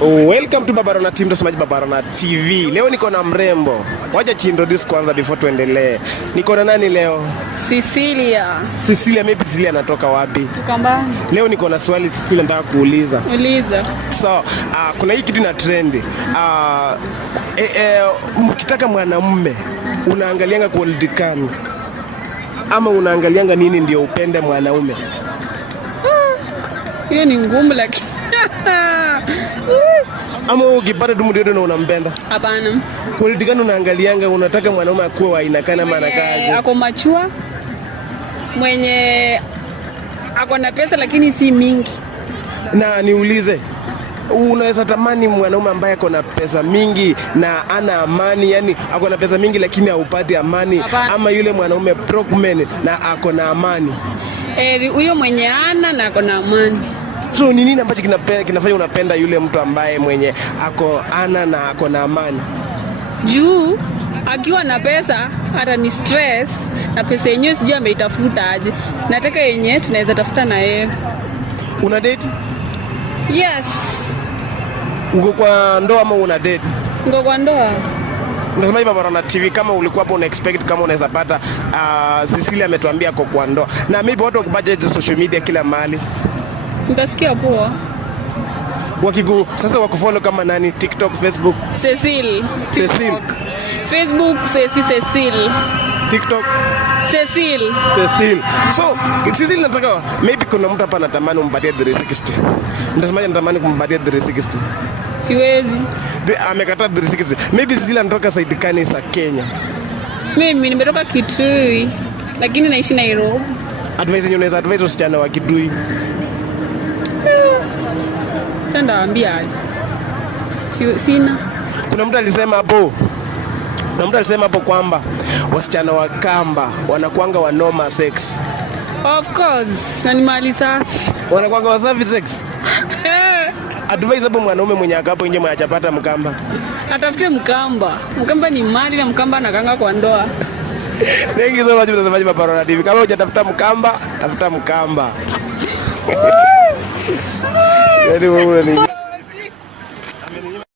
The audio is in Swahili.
Welcome to Babarona team, mtazamaji Babarona TV. Leo niko na mrembo. Wacha introduce kwanza before tuendelee. Niko na nani leo? Cecilia. Cecilia, maybe Cecilia anatoka wapi? Tukambani. Leo niko na swali Cecilia nataka kuuliza. Uliza. So, kuna hii kitu na trend. Mkitaka mwanamume unaangalianga quality gani? Ama unaangalianga nini ndio upende mwanaume? Hiyo ni ngumu lakini. Ama ukipata tu mtu yote na unampenda? Hapana. Quality gani unaangalianga? Unataka mwanaume akuwe wa aina gani ama anakaje? Ako machua. Mwenye ako na pesa lakini si mingi. Na niulize, unaweza tamani mwanaume ambaye ako na pesa mingi na ana amani, yani ako na pesa mingi lakini haupati amani? Apana. Ama yule mwanaume broke man na ako na amani? Huyo mwenye ana na ako na amani. So ni nini ambacho kinafanya unapenda yule mtu ambaye mwenye ako ana na ako na amani? Juu akiwa na pesa hata ni stress, na pesa yenyewe sijui ameitafuta aje. Nataka yenyewe tunaweza tafuta na yeye. Una date? Yes. Uko kwa ndoa ama una date? Niko kwa ndoa. Mtazamaji Babarona TV, kama ulikuwa hapo una expect kama unaweza pata Cecilia ametuambia ako kwa ndoa. Na maybe watu wakubudget social media kila mahali. Nitasikia poa. Sasa wakufollow kama nani? TikTok, Facebook? Cecil. Cecil. Facebook Cecil. TikTok Cecil. So Cecil, nataka maybe kuna mtu hapa anatamani umpatie 360. Mtazamaji anatamani kumpatia 360. Siwezi. Amekataa 360. Maybe Cecil anatoka side gani za Kenya? Mimi nimetoka Kitui lakini naishi Nairobi. Advice yenyewe unaweza advise wasichana wa Kitui? Sasa ambia aje. Sina. Kuna mtu alisema hapo kwamba wasichana wa Kamba wanakuanga wanoma sex. Of course, ni mali safi. Wanakuanga wasafi sex. Advice hapo mwanaume mwenye akapo nje mwenye hajapata mkamba. Atafute mkamba. Mkamba ni mali na mkamba anakanga kwa ndoa. Thank you so much mtazamaji wa Babarona TV. Kama hujatafuta mkamba, tafuta mkamba. Yaani wewe ni